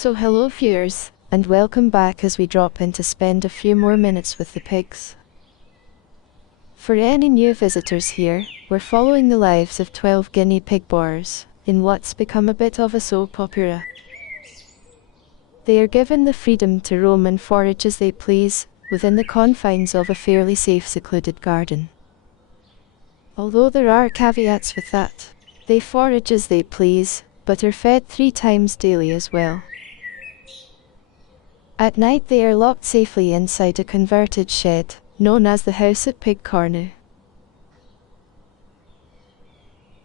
So hello viewers, and welcome back as we drop in to spend a few more minutes with the pigs. For any new visitors here, we're following the lives of 12 guinea pig boars, in what's become a bit of a soap opera. They are given the freedom to roam and forage as they please, within the confines of a fairly safe secluded garden. Although there are caveats with that. They forage as they please, but are fed 3 times daily as well. At night they are locked safely inside a converted shed, known as the house at Pig Cornu.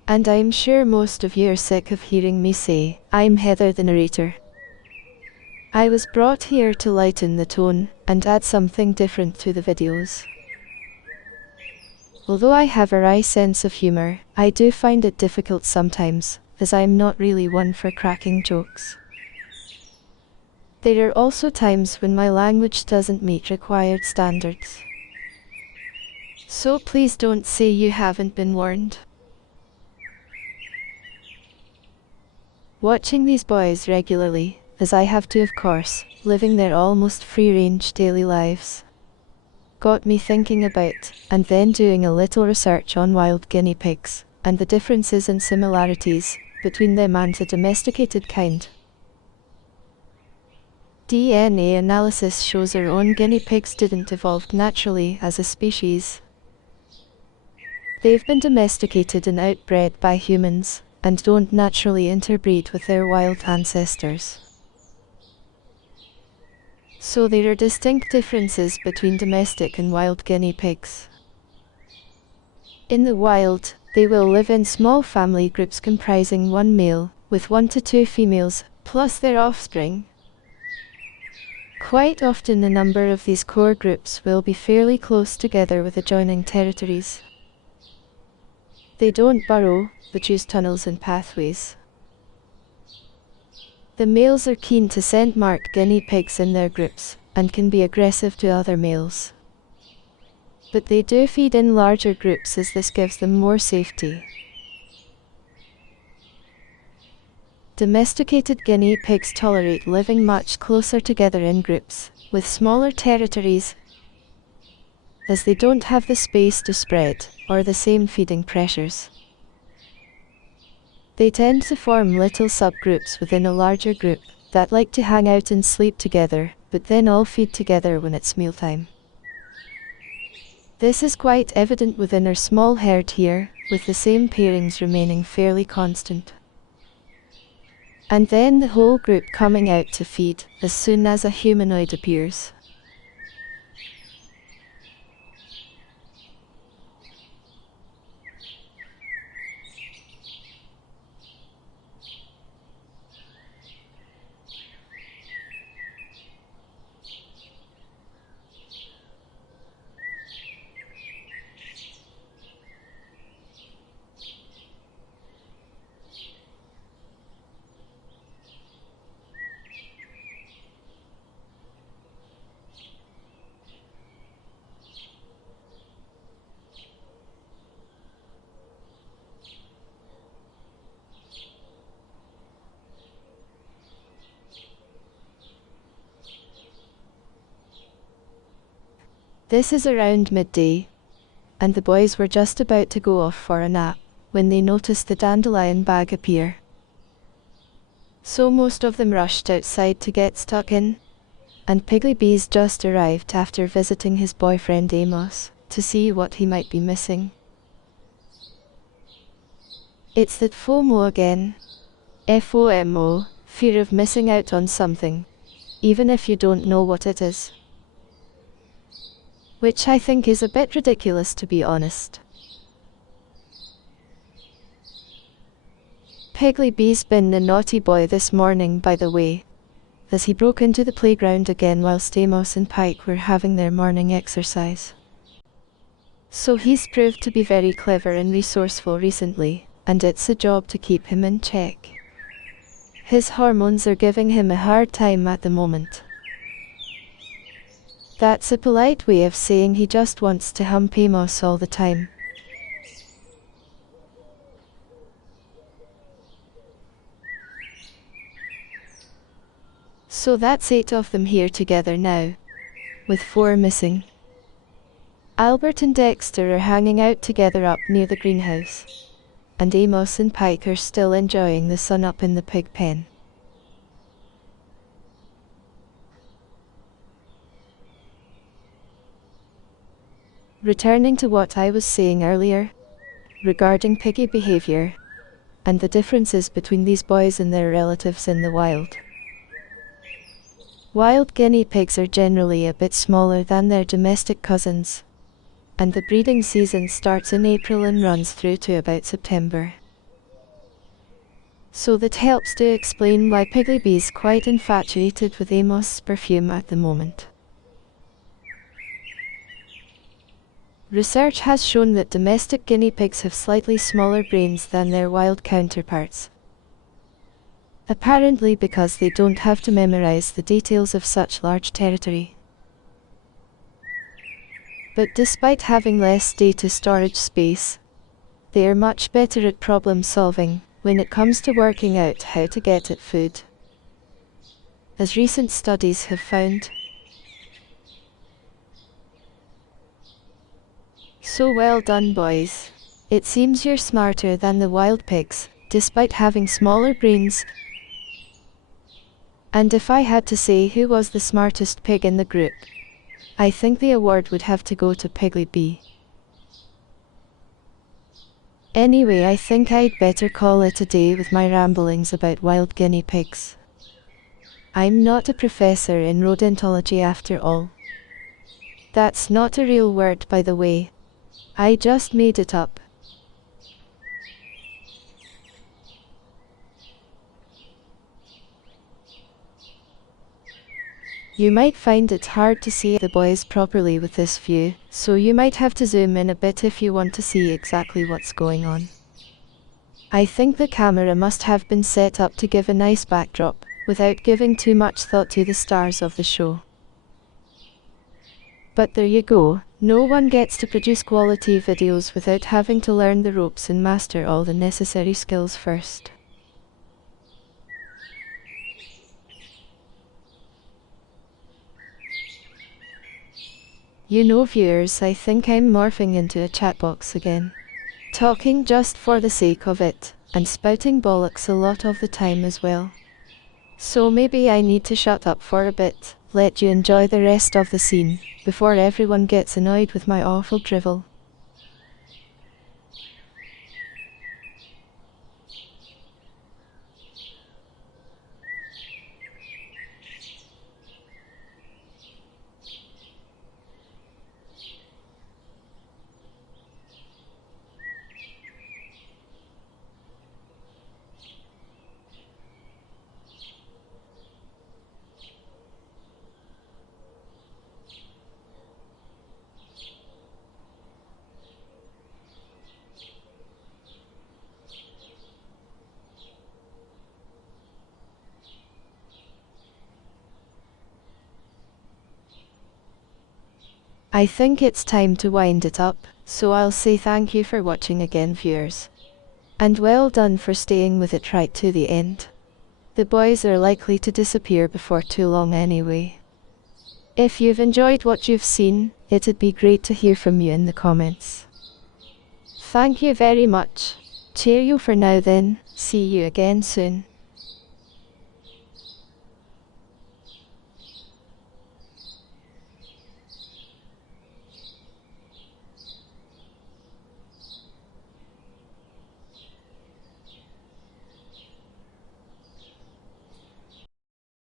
And I'm sure most of you are sick of hearing me say, I'm Heather the narrator. I was brought here to lighten the tone, and add something different to the videos. Although I have a wry sense of humour, I do find it difficult sometimes, as I'm not really one for cracking jokes. There are also times when my language doesn't meet required standards. So please don't say you haven't been warned. Watching these boys regularly, as I have to of course, living their almost free-range daily lives, got me thinking about, and then doing a little research on wild guinea pigs, and the differences and similarities between them and the domesticated kind. DNA analysis shows our own guinea pigs didn't evolve naturally as a species. They've been domesticated and outbred by humans, and don't naturally interbreed with their wild ancestors. So there are distinct differences between domestic and wild guinea pigs. In the wild, they will live in small family groups comprising one male, with 1 to 2 females, plus their offspring. Quite often the number of these core groups will be fairly close together with adjoining territories. They don't burrow, but use tunnels and pathways. The males are keen to scent mark guinea pigs in their groups, and can be aggressive to other males. But they do feed in larger groups as this gives them more safety. Domesticated guinea pigs tolerate living much closer together in groups, with smaller territories, as they don't have the space to spread, or the same feeding pressures. They tend to form little subgroups within a larger group, that like to hang out and sleep together, but then all feed together when it's mealtime. This is quite evident within our small herd here, with the same pairings remaining fairly constant. And then the whole group coming out to feed, as soon as a humanoid appears. This is around midday, and the boys were just about to go off for a nap, when they noticed the dandelion bag appear. So most of them rushed outside to get stuck in, and Piggies just arrived after visiting his boyfriend Amos, to see what he might be missing. It's that FOMO again. FOMO, fear of missing out on something, even if you don't know what it is. Which I think is a bit ridiculous, to be honest. Piggies been the naughty boy this morning, by the way, as he broke into the playground again whilst Amos and Pike were having their morning exercise. So he's proved to be very clever and resourceful recently, and it's a job to keep him in check. His hormones are giving him a hard time at the moment. That's a polite way of saying he just wants to hump Amos all the time. So that's 8 of them here together now, with 4 missing. Albert and Dexter are hanging out together up near the greenhouse, and Amos and Pike are still enjoying the sun up in the pig pen. Returning to what I was saying earlier, regarding piggy behavior, and the differences between these boys and their relatives in the wild. Wild guinea pigs are generally a bit smaller than their domestic cousins, and the breeding season starts in April and runs through to about September. So that helps to explain why Pigglybee's quite infatuated with Amos's perfume at the moment. Research has shown that domestic guinea pigs have slightly smaller brains than their wild counterparts, apparently because they don't have to memorize the details of such large territory. But despite having less data storage space, they are much better at problem solving when it comes to working out how to get at food, as recent studies have found. So well done, boys. It seems you're smarter than the wild pigs, despite having smaller brains. And if I had to say who was the smartest pig in the group, I think the award would have to go to Piggly. Anyway, I think I'd better call it a day with my ramblings about wild guinea pigs. I'm not a professor in rodentology after all. That's not a real word, by the way. I just made it up. You might find it hard to see the boys properly with this view, so you might have to zoom in a bit if you want to see exactly what's going on. I think the camera must have been set up to give a nice backdrop, without giving too much thought to the stars of the show. But there you go, no one gets to produce quality videos without having to learn the ropes and master all the necessary skills first. You know, viewers, I think I'm morphing into a chat box again, talking just for the sake of it, and spouting bollocks a lot of the time as well. So maybe I need to shut up for a bit, let you enjoy the rest of the scene, before everyone gets annoyed with my awful drivel. I think it's time to wind it up, so I'll say thank you for watching again, viewers. And well done for staying with it right to the end. The boys are likely to disappear before too long anyway. If you've enjoyed what you've seen, it'd be great to hear from you in the comments. Thank you very much. Cheerio for now then, see you again soon.